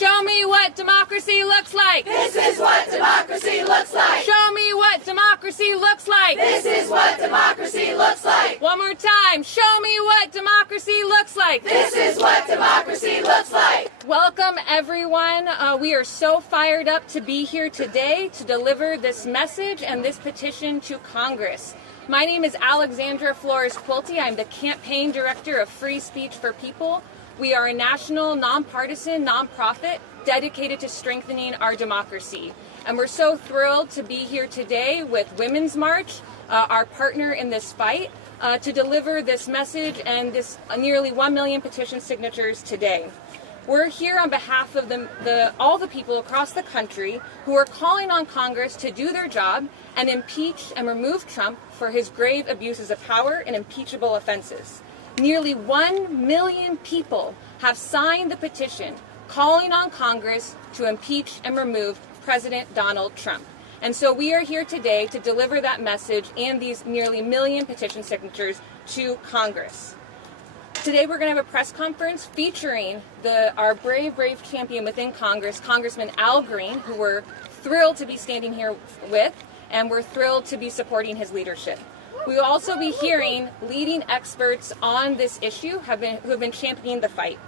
Show me what democracy looks like. This is what democracy looks like. Show me what democracy looks like. This is what democracy looks like. One more time. Show me what democracy looks like. This is what democracy looks like. Welcome, everyone. We are so fired up to be here today to deliver this message and this petition to Congress. My name is Alexandra Flores-Quilty. I'm the campaign director of Free Speech for People. We are a national, nonpartisan nonprofit dedicated to strengthening our democracy. And we're so thrilled to be here today with Women's March, our partner in this fight, to deliver this message and this nearly 1 million petition signatures today. We're here on behalf of all the people across the country who are calling on Congress to do their job and impeach and remove Trump for his grave abuses of power and impeachable offenses. Nearly 1 million people have signed the petition calling on Congress to impeach and remove President Donald Trump. And so we are here today to deliver that message and these nearly 1 million petition signatures to Congress. Today we're going to have a press conference featuring our brave champion within Congress, Congressman Al Green, who we're thrilled to be standing here with, and we're thrilled to be supporting his leadership. We will also be hearing leading experts on this issue who have been championing the fight.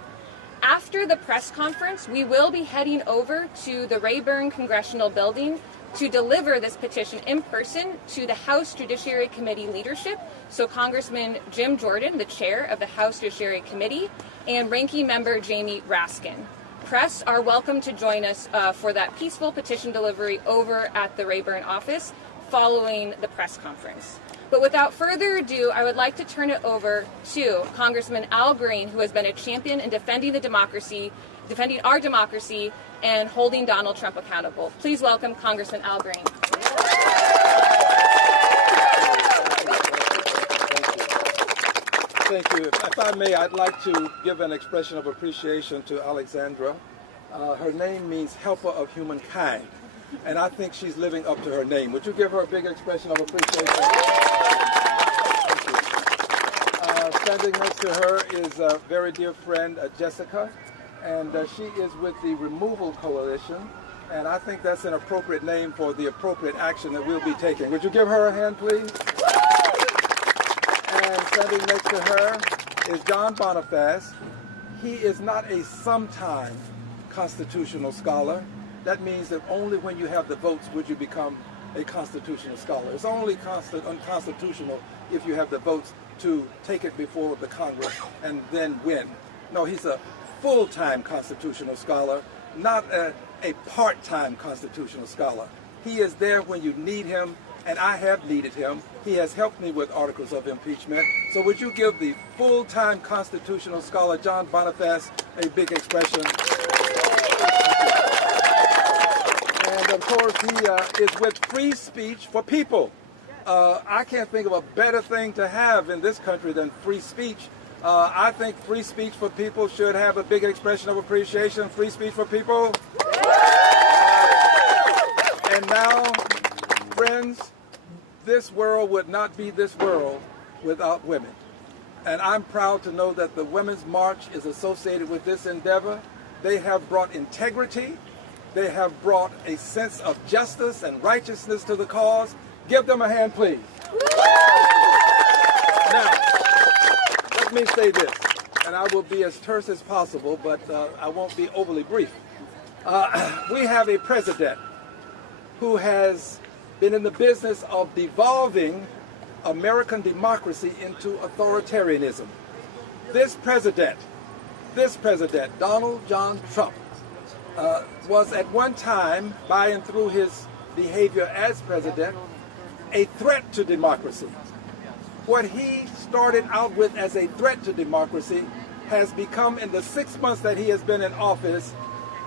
After the press conference, we will be heading over to the Rayburn Congressional Building to deliver this petition in person to the House Judiciary Committee leadership, so Congressman Jim Jordan, the chair of the House Judiciary Committee, and Ranking Member Jamie Raskin. Press are welcome to join us for that peaceful petition delivery over at the Rayburn office following the press conference. But without further ado, I would like to turn it over to Congressman Al Green, who has been a champion in defending our democracy, and holding Donald Trump accountable. Please welcome Congressman Al Green. Thank you. If I may, I'd like to give an expression of appreciation to Alexandra. Her name means helper of humankind, and I think she's living up to her name. Would you give her a big expression of appreciation? Standing next to her is a very dear friend, Jessica, and she is with the Removal Coalition, and I think that's an appropriate name for the appropriate action that we'll be taking. Would you give her a hand, please? And standing next to her is John Bonifaz. He is not a sometime constitutional scholar. That means that only when you have the votes would you become a constitutional scholar. It's only unconstitutional if you have the votes to take it before the Congress and then win. No, he's a full-time constitutional scholar, not a part-time constitutional scholar. He is there when you need him, and I have needed him. He has helped me with articles of impeachment. So would you give the full-time constitutional scholar, John Bonifaz, a big expression? And of course, he is with Free Speech for People. I can't think of a better thing to have in this country than free speech. I think Free Speech for People should have a big expression of appreciation. Free Speech for People. And now, friends, this world would not be this world without women. And I'm proud to know that the Women's March is associated with this endeavor. They have brought integrity. They have brought a sense of justice and righteousness to the cause. Give them a hand, please. Now, let me say this, and I will be as terse as possible, but I won't be overly brief. We have a president who has been in the business of devolving American democracy into authoritarianism. This president, Donald John Trump, was at one time, by and through his behavior as president, a threat to democracy. What he started out with as a threat to democracy has become, in the 6 months that he has been in office,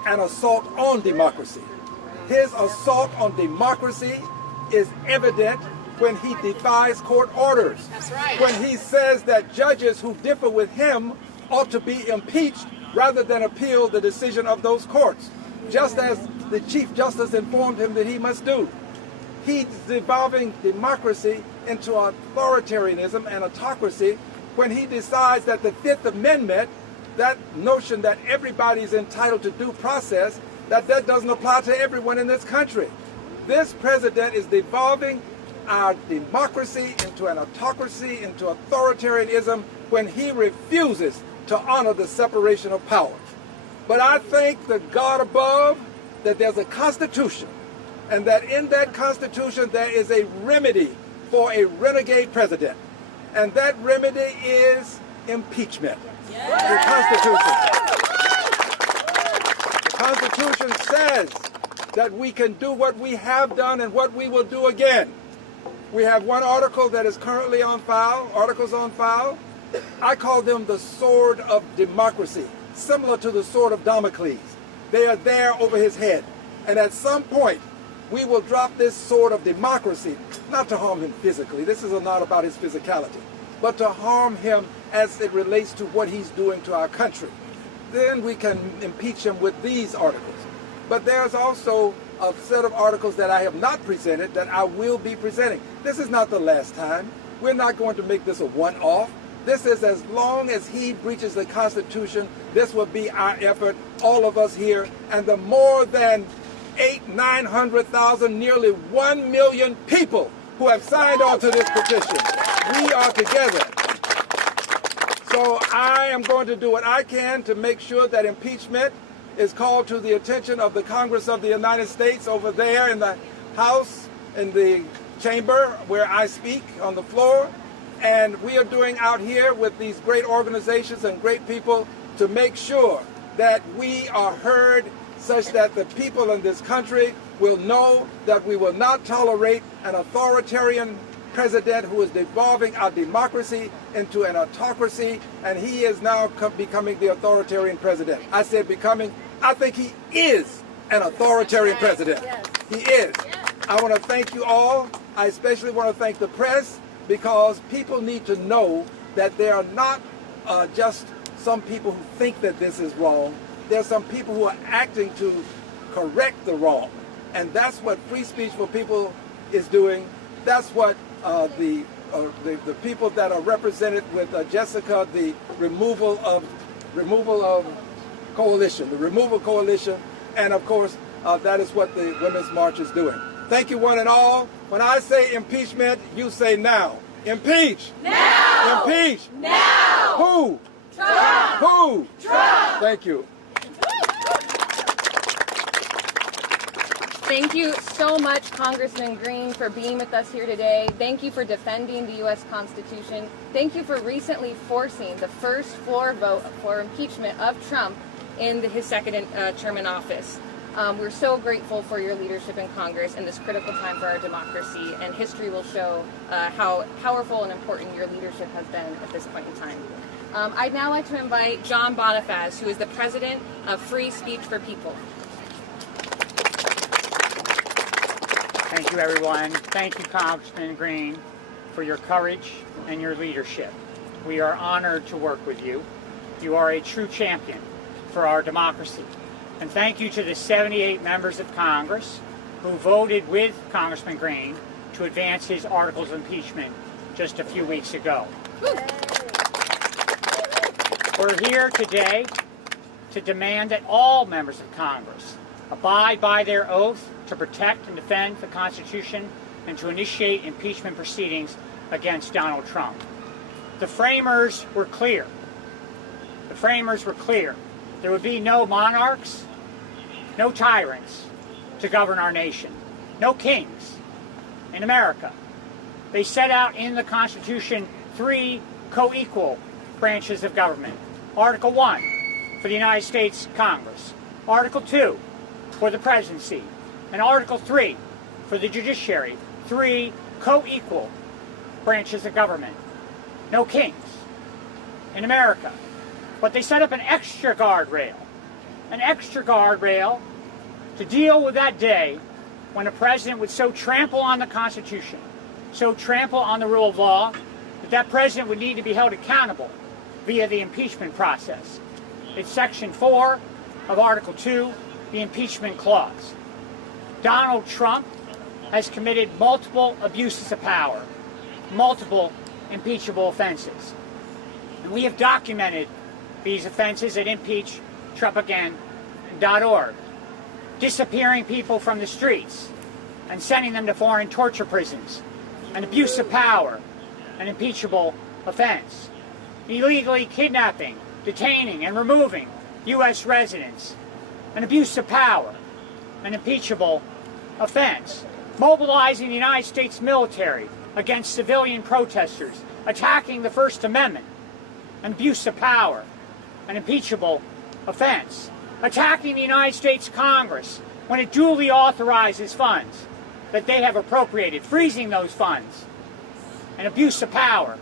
an assault on democracy. His assault on democracy is evident when he defies court orders. That's right. When he says that judges who differ with him ought to be impeached rather than appeal the decision of those courts, just as the Chief Justice informed him that he must do. He's devolving democracy into authoritarianism and autocracy when he decides that the Fifth Amendment that notion that everybody is entitled to due process, that doesn't apply to everyone in this country. This president is devolving our democracy into an autocracy, into authoritarianism, when he refuses to honor the separation of powers. But I thank the God above that there's a Constitution, and that in that Constitution there is a remedy for a renegade president. And that remedy is impeachment. The Constitution says that we can do what we have done and what we will do again. We have one article that is currently on file, articles on file. I call them the sword of democracy, similar to the sword of Damocles. They are there over his head. And at some point, we will drop this sword of democracy, not to harm him physically. This is not about his physicality, but to harm him as it relates to what he's doing to our country. Then we can impeach him with these articles. But there's also a set of articles that I have not presented that I will be presenting. This is not the last time. We're not going to make this a one-off. This is as long as he breaches the Constitution, this will be our effort, all of us here, and the more than 900,000, nearly 1 million people who have signed on to this petition. We are together. So I am going to do what I can to make sure that impeachment is called to the attention of the Congress of the United States over there in the House, in the chamber where I speak on the floor. And we are doing out here with these great organizations and great people to make sure that we are heard, such that the people in this country will know that we will not tolerate an authoritarian president who is devolving our democracy into an autocracy, and he is now becoming the authoritarian president. I said becoming. I think he is an authoritarian president. He is. I want to thank you all. I especially want to thank the press, because people need to know that there are not just some people who think that this is wrong. There are some people who are acting to correct the wrong. And that's what Free Speech for People is doing. That's what the people that are represented with Jessica, the removal coalition, the removal coalition, and of course, that is what the Women's March is doing. Thank you, one and all. When I say impeachment, you say now. Impeach! Now! Impeach! Now! Who? Trump! Who? Trump! Thank you. Thank you so much, Congressman Green, for being with us here today. Thank you for defending the U.S. Constitution. Thank you for recently forcing the first floor vote for impeachment of Trump in his second term in office. We're so grateful for your leadership in Congress in this critical time for our democracy, and history will show how powerful and important your leadership has been at this point in time. I'd now like to invite John Bonifaz, who is the president of Free Speech for People. Thank you, everyone. Thank you, Congressman Green, for your courage and your leadership. We are honored to work with you. You are a true champion for our democracy. And thank you to the 78 members of Congress who voted with Congressman Green to advance his articles of impeachment just a few weeks ago. We're here today to demand that all members of Congress abide by their oath to protect and defend the Constitution and to initiate impeachment proceedings against Donald Trump. The framers were clear. The framers were clear. There would be no monarchs, no tyrants to govern our nation, no kings in America. They set out in the Constitution 3 co-equal branches of government. Article 1 for the United States Congress, Article 2 for the presidency, and Article 3 for the judiciary. 3 co-equal branches of government. No kings in America. But they set up an extra guardrail to deal with that day when a president would so trample on the Constitution, so trample on the rule of law, that president would need to be held accountable via the impeachment process. It's Section 4 of Article 2, the impeachment clause. Donald Trump has committed multiple abuses of power, multiple impeachable offenses. And we have documented these offenses at impeachtrumpagain.org. Disappearing people from the streets and sending them to foreign torture prisons, an abuse of power, an impeachable offense. Illegally kidnapping, detaining, and removing U.S. residents, an abuse of power, an impeachable offense. Mobilizing the United States military against civilian protesters, attacking the First Amendment, an abuse of power, an impeachable offense. Attacking the United States Congress when it duly authorizes funds that they have appropriated, freezing those funds, an abuse of power,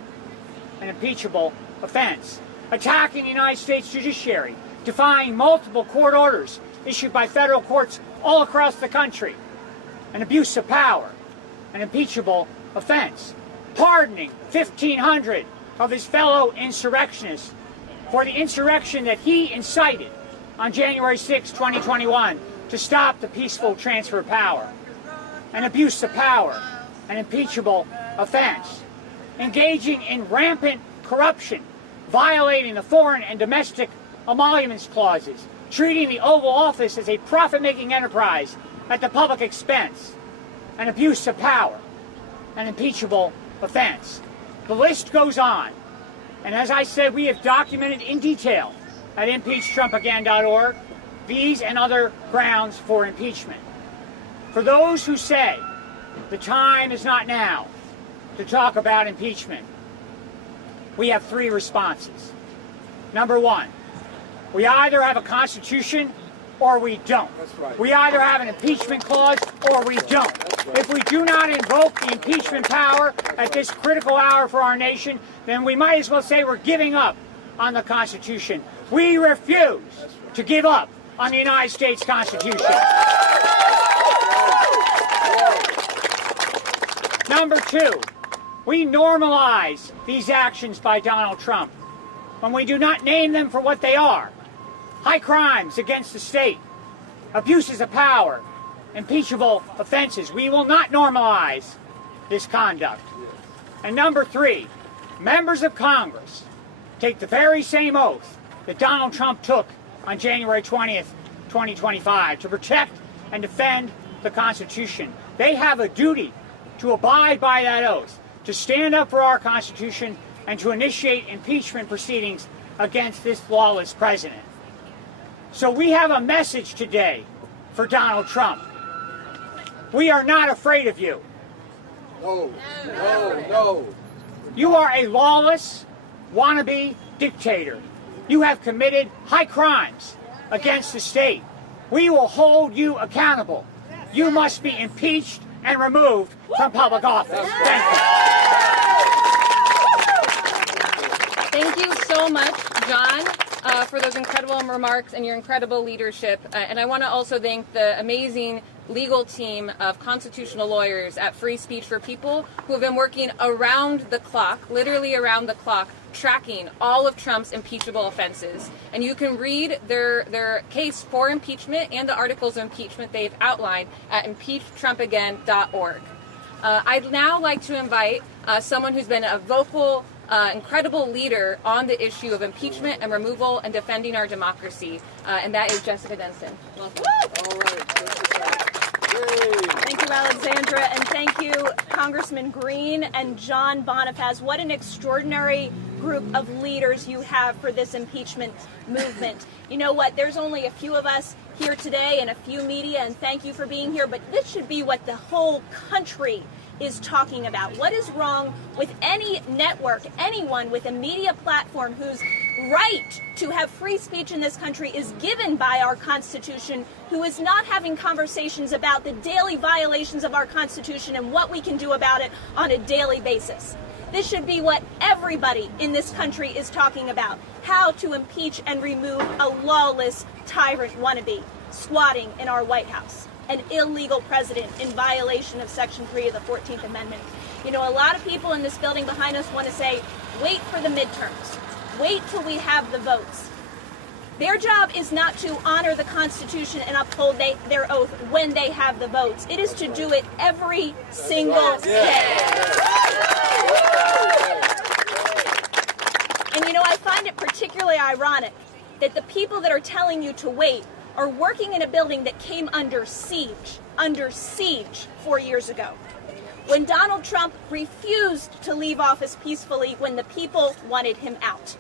an impeachable offense. Attacking the United States Judiciary, defying multiple court orders issued by federal courts all across the country, an abuse of power, an impeachable offense. Pardoning 1,500 of his fellow insurrectionists for the insurrection that he incited on January 6, 2021, to stop the peaceful transfer of power, an abuse of power, an impeachable offense. Engaging in rampant corruption, violating the foreign and domestic emoluments clauses, treating the Oval Office as a profit-making enterprise at the public expense, an abuse of power, an impeachable offense. The list goes on. And as I said, we have documented in detail at impeachtrumpagain.org these and other grounds for impeachment. For those who say the time is not now to talk about impeachment, we have three responses. Number one, we either have a constitution or we don't. That's right. We either have an impeachment clause or we don't. Right. If we do not invoke the impeachment power at this critical hour for our nation, then we might as well say we're giving up on the Constitution. We refuse to give up on the United States Constitution. Number two, we normalize these actions by Donald Trump when we do not name them for what they are: high crimes against the state, abuses of power, impeachable offenses. We will not normalize this conduct. And number three, members of Congress take the very same oath that Donald Trump took on January 20th, 2025, to protect and defend the Constitution. They have a duty to abide by that oath, to stand up for our Constitution, and to initiate impeachment proceedings against this lawless president. So we have a message today for Donald Trump. We are not afraid of you. No, no, no. You are a lawless, wannabe dictator. You have committed high crimes against the state. We will hold you accountable. You must be impeached and removed from public office. Thank you. Thank you so much, John, for those incredible remarks and your incredible leadership. And I want to also thank the amazing legal team of constitutional lawyers at Free Speech for People who have been working around the clock, literally around the clock, tracking all of Trump's impeachable offenses. And you can read their case for impeachment and the articles of impeachment they've outlined at impeachtrumpagain.org. I'd now like to invite someone who's been a vocal, incredible leader on the issue of impeachment and removal and defending our democracy, and that is Jessica Denson. Welcome. All right. Thank you, Alexandra, and thank you, Congressman Green and John Bonifaz. What an extraordinary group of leaders you have for this impeachment movement. You know what? There's only a few of us here today and a few media, and thank you for being here, but this should be what the whole country is talking about. What is wrong with any network, anyone with a media platform whose right to have free speech in this country is given by our Constitution, who is not having conversations about the daily violations of our Constitution and what we can do about it on a daily basis? This should be what everybody in this country is talking about: how to impeach and remove a lawless tyrant wannabe squatting in our White House, an illegal president in violation of Section 3 of the 14th Amendment. You know, a lot of people in this building behind us want to say, wait for the midterms. Wait till we have the votes. Their job is not to honor the Constitution and uphold their oath when they have the votes. It is to do it every single day. And you know, I find it particularly particularly ironic that the people that are telling you to wait are working in a building that came under siege 4 years ago, when Donald Trump refused to leave office peacefully when the people wanted him out.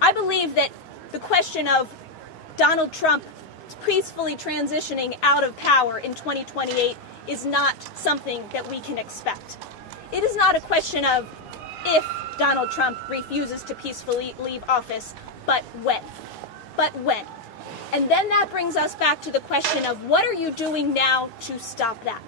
I believe that the question of Donald Trump peacefully transitioning out of power in 2028 is not something that we can expect. It is not a question of if Donald Trump refuses to peacefully leave office, but when. But when. And then that brings us back to the question of what are you doing now to stop that?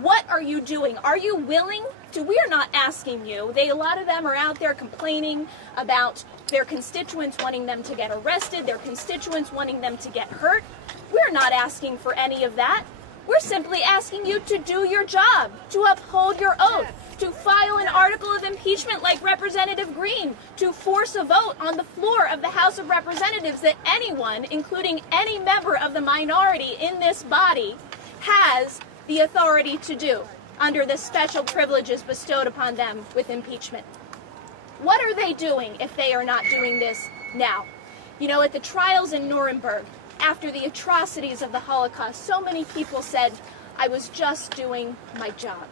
What are you doing? Are you willing to? We are not asking you. A lot of them are out there complaining about their constituents wanting them to get arrested, their constituents wanting them to get hurt. We're not asking for any of that. We're simply asking you to do your job, to uphold your oath, to file an article of impeachment like Representative Green, to force a vote on the floor of the House of Representatives that anyone, including any member of the minority in this body, has the authority to do under the special privileges bestowed upon them with impeachment. What are they doing if they are not doing this now? You know, at the trials in Nuremberg, after the atrocities of the Holocaust, so many people said, I was just doing my job.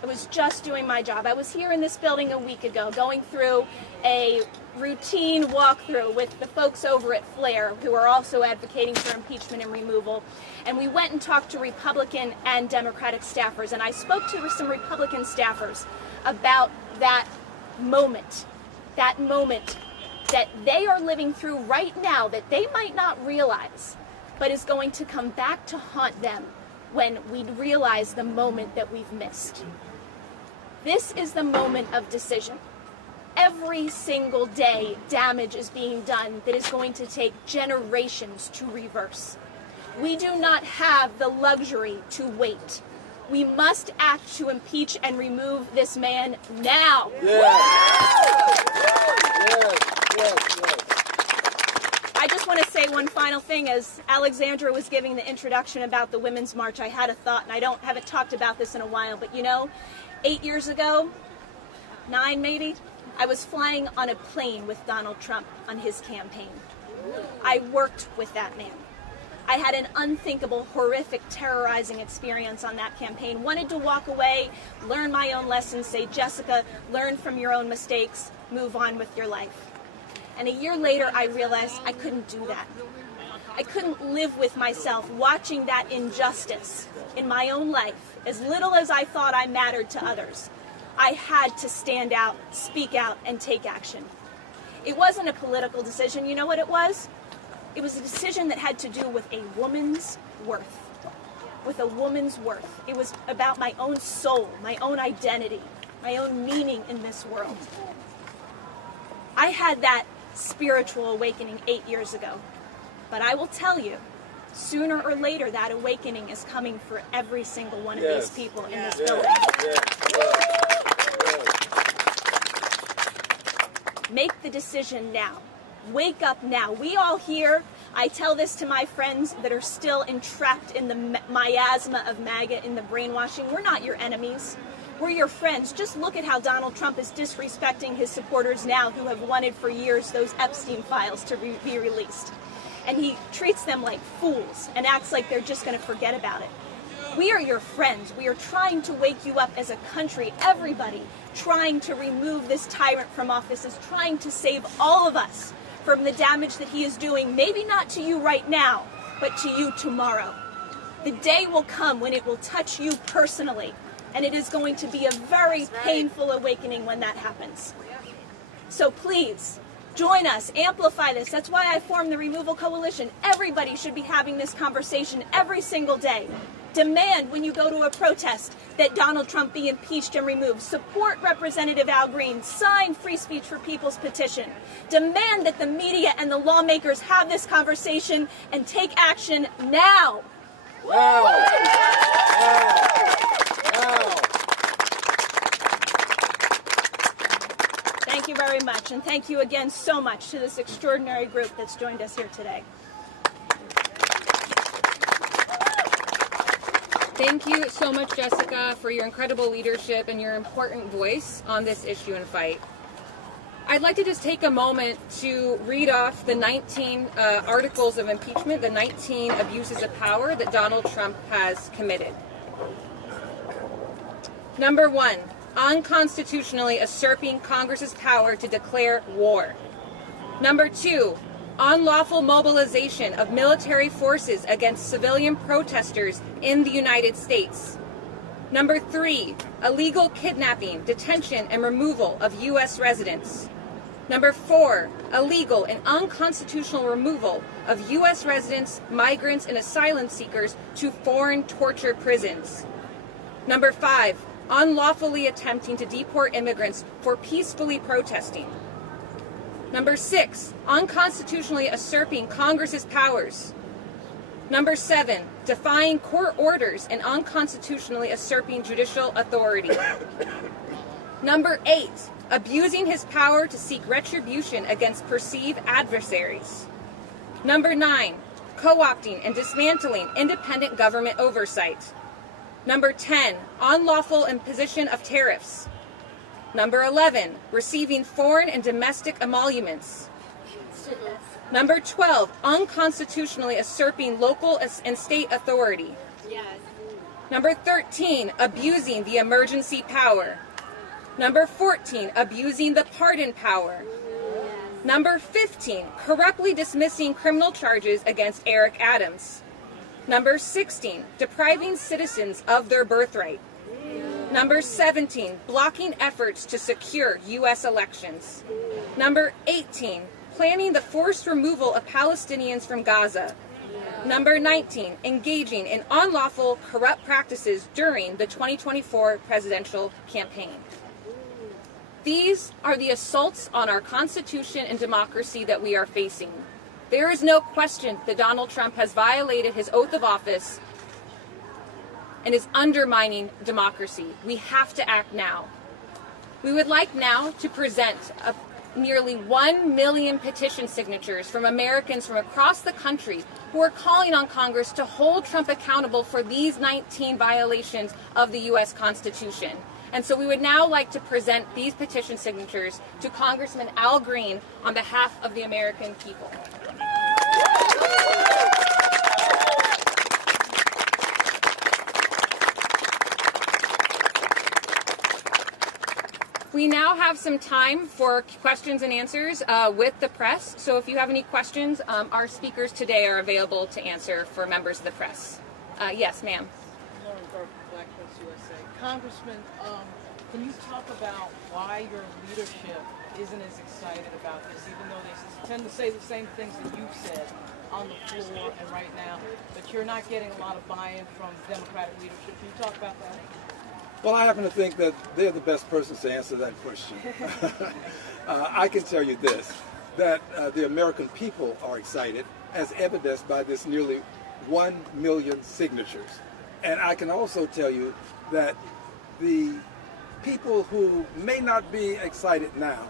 I was just doing my job. I was here in this building a week ago going through a routine walkthrough with the folks over at Flair who are also advocating for impeachment and removal. And we went and talked to Republican and Democratic staffers. And I spoke to some Republican staffers about that moment that they are living through right now that they might not realize, but is going to come back to haunt them when we realize the moment that we've missed. This is the moment of decision. Every single day, damage is being done that is going to take generations to reverse. We do not have the luxury to wait. We must act to impeach and remove this man now. I just want to say one final thing. As Alexandra was giving the introduction about the Women's March, I had a thought, and haven't talked about this in a while, but 8 years ago, 9 maybe, I was flying on a plane with Donald Trump on his campaign. I worked with that man. I had an unthinkable, horrific, terrorizing experience on that campaign. Wanted to walk away, learn my own lessons, say, Jessica, learn from your own mistakes, move on with your life. And a year later, I realized I couldn't do that. I couldn't live with myself watching that injustice in my own life, as little as I thought I mattered to others. I had to stand out, speak out, and take action. It wasn't a political decision. You know what it was? It was a decision that had to do with a woman's worth. With a woman's worth. It was about my own soul, my own identity, my own meaning in this world. I had that spiritual awakening 8 years ago. But I will tell you, sooner or later, that awakening is coming for every single one of these people in this building. Make the decision now. Wake up now. We all here, I tell this to my friends that are still entrapped in the miasma of MAGA, in the brainwashing. We're not your enemies. We're your friends. Just look at how Donald Trump is disrespecting his supporters now who have wanted for years those Epstein files to be released. And he treats them like fools and acts like they're just going to forget about it. We are your friends. We are trying to wake you up as a country. Everybody trying to remove this tyrant from office is trying to save all of us from the damage that he is doing, maybe not to you right now, but to you tomorrow. The day will come when it will touch you personally, and it is going to be a very painful awakening when that happens. So please, join us, amplify this. That's why I formed the Removal Coalition. Everybody should be having this conversation every single day. Demand when you go to a protest that Donald Trump be impeached and removed. Support Representative Al Green. Sign Free Speech for People's petition. Demand that the media and the lawmakers have this conversation and take action now. Thank you very much, and thank you again so much to this extraordinary group that's joined us here today. Thank you so much, Jessica, for your incredible leadership and your important voice on this issue and fight. I'd like to just take a moment to read off the 19 articles of impeachment, the 19 abuses of power that Donald Trump has committed. Number 1, unconstitutionally usurping Congress's power to declare war. Number 2, unlawful mobilization of military forces against civilian protesters in the United States. Number 3, illegal kidnapping, detention, and removal of U.S. residents. Number 4, illegal and unconstitutional removal of U.S. residents, migrants, and asylum seekers to foreign torture prisons. Number 5, unlawfully attempting to deport immigrants for peacefully protesting. Number 6, unconstitutionally usurping Congress's powers. Number 7, defying court orders and unconstitutionally usurping judicial authority. Number 8, abusing his power to seek retribution against perceived adversaries. Number 9, co-opting and dismantling independent government oversight. Number 10, unlawful imposition of tariffs. Number 11, receiving foreign and domestic emoluments. Number 12, unconstitutionally usurping local and state authority. Yes. Number 13, abusing the emergency power. Number 14, abusing the pardon power. Number 15, corruptly dismissing criminal charges against Eric Adams. Number 16, depriving citizens of their birthright. Number 17, blocking efforts to secure U.S. elections. Number 18, planning the forced removal of Palestinians from Gaza. Number 19, engaging in unlawful, corrupt practices during the 2024 presidential campaign. These are the assaults on our Constitution and democracy that we are facing. There is no question that Donald Trump has violated his oath of office and is undermining democracy. We have to act now. We would like now to present nearly 1 million petition signatures from Americans from across the country who are calling on Congress to hold Trump accountable for these 19 violations of the U.S. Constitution. And so we would now like to present these petition signatures to Congressman Al Green on behalf of the American people. We now have some time for questions and answers with the press. So if you have any questions, our speakers today are available to answer for members of the press. Yes, ma'am. Congressman, can you talk about why your leadership isn't as excited about this, even though they tend to say the same things that you've said on the floor and right now, but you're not getting a lot of buy-in from Democratic leadership? Can you talk about that? Well, I happen to think that they're the best persons to answer that question. I can tell you this, that the American people are excited, as evidenced by this nearly 1 million signatures. And I can also tell you that the people who may not be excited now,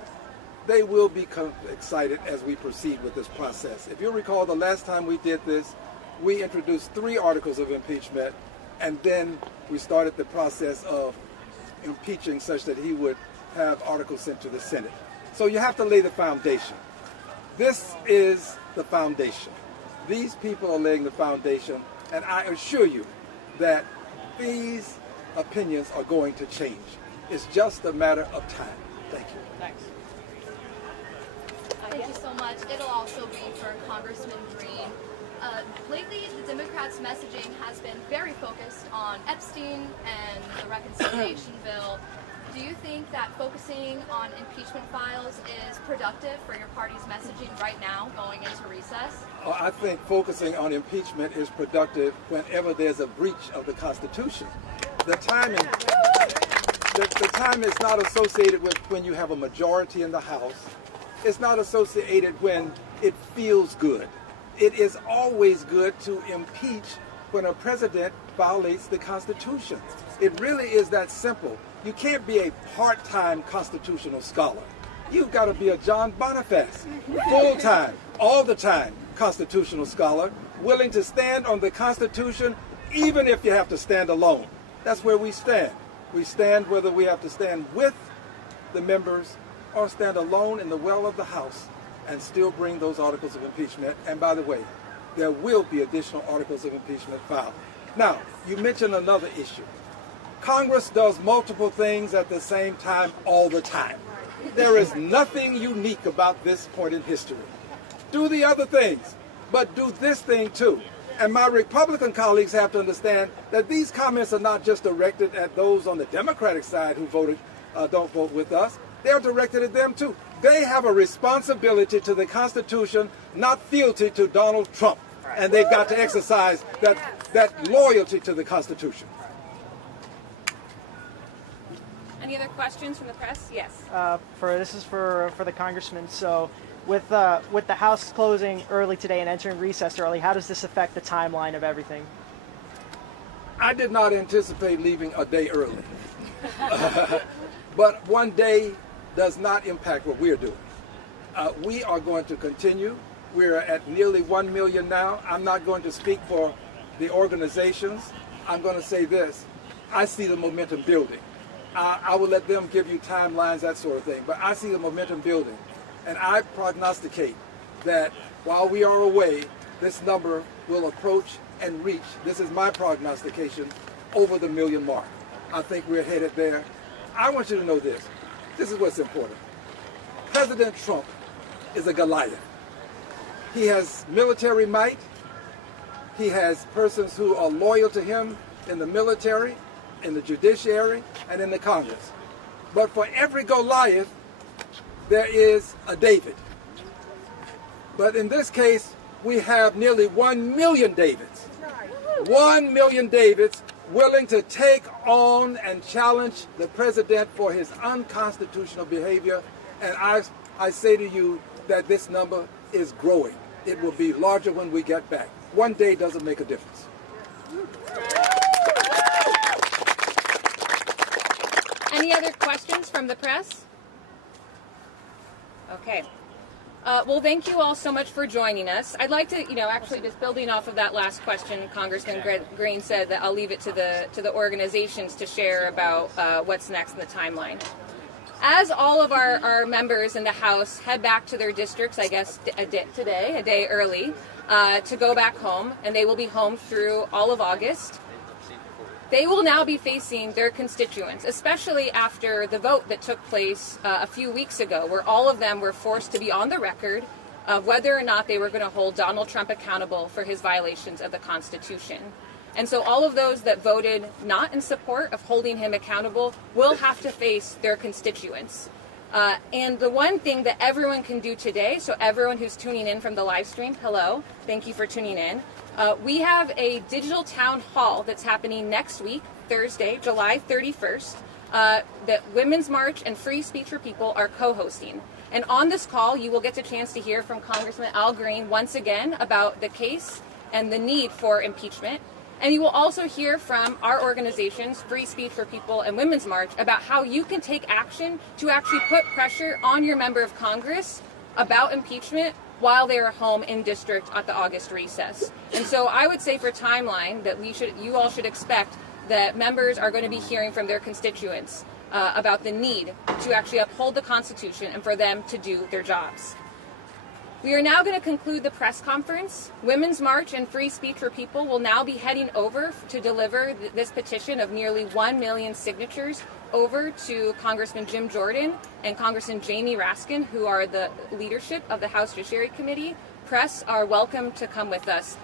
they will become excited as we proceed with this process. If you recall, the last time we did this, we introduced 3 articles of impeachment, and then we started the process of impeaching such that he would have articles sent to the Senate. So you have to lay the foundation. This is the foundation. These people are laying the foundation, and I assure you that these opinions are going to change. It's just a matter of time. Thank you. Thanks. Thank you so much. It'll also be for Congressman Green. Lately, the Democrats' messaging has been very focused on Epstein and the reconciliation bill. Do you think that focusing on impeachment files is productive for your party's messaging right now, going into recess? I think focusing on impeachment is productive whenever there's a breach of the Constitution. The time is not associated with when you have a majority in the House. It's not associated when it feels good. It is always good to impeach when a president violates the Constitution. It really is that simple. You can't be a part-time constitutional scholar. You've got to be a John Bonifaz, full-time, all the time constitutional scholar, willing to stand on the Constitution even if you have to stand alone. That's where we stand. We stand whether we have to stand with the members or stand alone in the well of the House and still bring those articles of impeachment. And by the way, there will be additional articles of impeachment filed. Now, you mentioned another issue. Congress does multiple things at the same time all the time. There is nothing unique about this point in history. Do the other things, but do this thing too. And my Republican colleagues have to understand that these comments are not just directed at those on the Democratic side who don't vote with us. They're directed at them too. They have a responsibility to the Constitution, not fealty to Donald Trump. And they've got to exercise that loyalty to the Constitution. Any other questions from the press? Yes. This is for the congressman. So, with the House closing early today and entering recess early, how does this affect the timeline of everything? I did not anticipate leaving a day early, but one day does not impact what we're doing. We are going to continue. We're at nearly 1 million now. I'm not going to speak for the organizations. I'm going to say this. I see the momentum building. I will let them give you timelines, that sort of thing. But I see the momentum building. And I prognosticate that while we are away, this number will approach and reach, this is my prognostication, over the million mark. I think we're headed there. I want you to know this. This is what's important. President Trump is a Goliath. He has military might. He has persons who are loyal to him in the military, in the judiciary, and in the Congress. But for every Goliath, there is a David. But in this case, we have nearly 1 million Davids. 1 million Davids willing to take on and challenge the president for his unconstitutional behavior. And I say to you that this number is growing. It will be larger when we get back. One day doesn't make a difference. Any other questions from the press? Okay. Well, thank you all so much for joining us. I'd like to, actually just building off of that last question, Congressman Green said that I'll leave it to the organizations to share about what's next in the timeline. As all of our members in the House head back to their districts, I guess a day early, to go back home, and they will be home through all of August, they will now be facing their constituents, especially after the vote that took place a few weeks ago, where all of them were forced to be on the record of whether or not they were going to hold Donald Trump accountable for his violations of the Constitution. And so all of those that voted not in support of holding him accountable will have to face their constituents. And the one thing that everyone can do today, so everyone who's tuning in from the live stream, hello, thank you for tuning in. We have a digital town hall that's happening next week, Thursday, July 31st, that Women's March and Free Speech for People are co-hosting. And on this call, you will get a chance to hear from Congressman Al Green once again about the case and the need for impeachment. And you will also hear from our organizations, Free Speech for People and Women's March, about how you can take action to actually put pressure on your member of Congress about impeachment while they are home in district at the August recess. And so I would say for timeline that you all should expect that members are going to be hearing from their constituents about the need to actually uphold the Constitution and for them to do their jobs. We are now going to conclude the press conference. Women's March and Free Speech for People will now be heading over to deliver this petition of nearly 1 million signatures over to Congressman Jim Jordan and Congressman Jamie Raskin, who are the leadership of the House Judiciary Committee. Press are welcome to come with us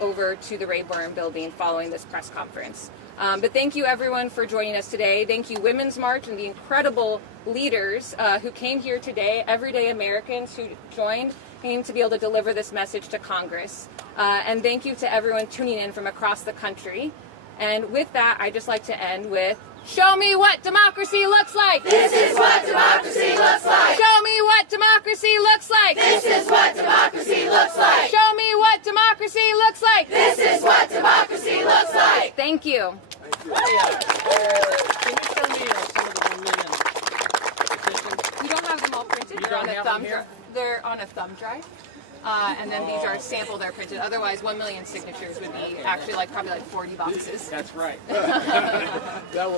over to the Rayburn building following this press conference. But thank you everyone for joining us today. Thank you Women's March and the incredible leaders who came here today, everyday Americans who came to be able to deliver this message to Congress. And thank you to everyone tuning in from across the country. And with that, I'd just like to end with, show me what democracy looks like. This is what democracy looks like. Show me what democracy looks like. This is what democracy looks like. Show me what democracy looks like. This is what democracy looks like. Thank you. Can you show me some of the 1 million petitions? We don't have them all printed. They're on a thumb drive. They're on a thumb drive. And then these are sample, they're printed. Otherwise, 1 million signatures would be actually probably 40 boxes. That's right. That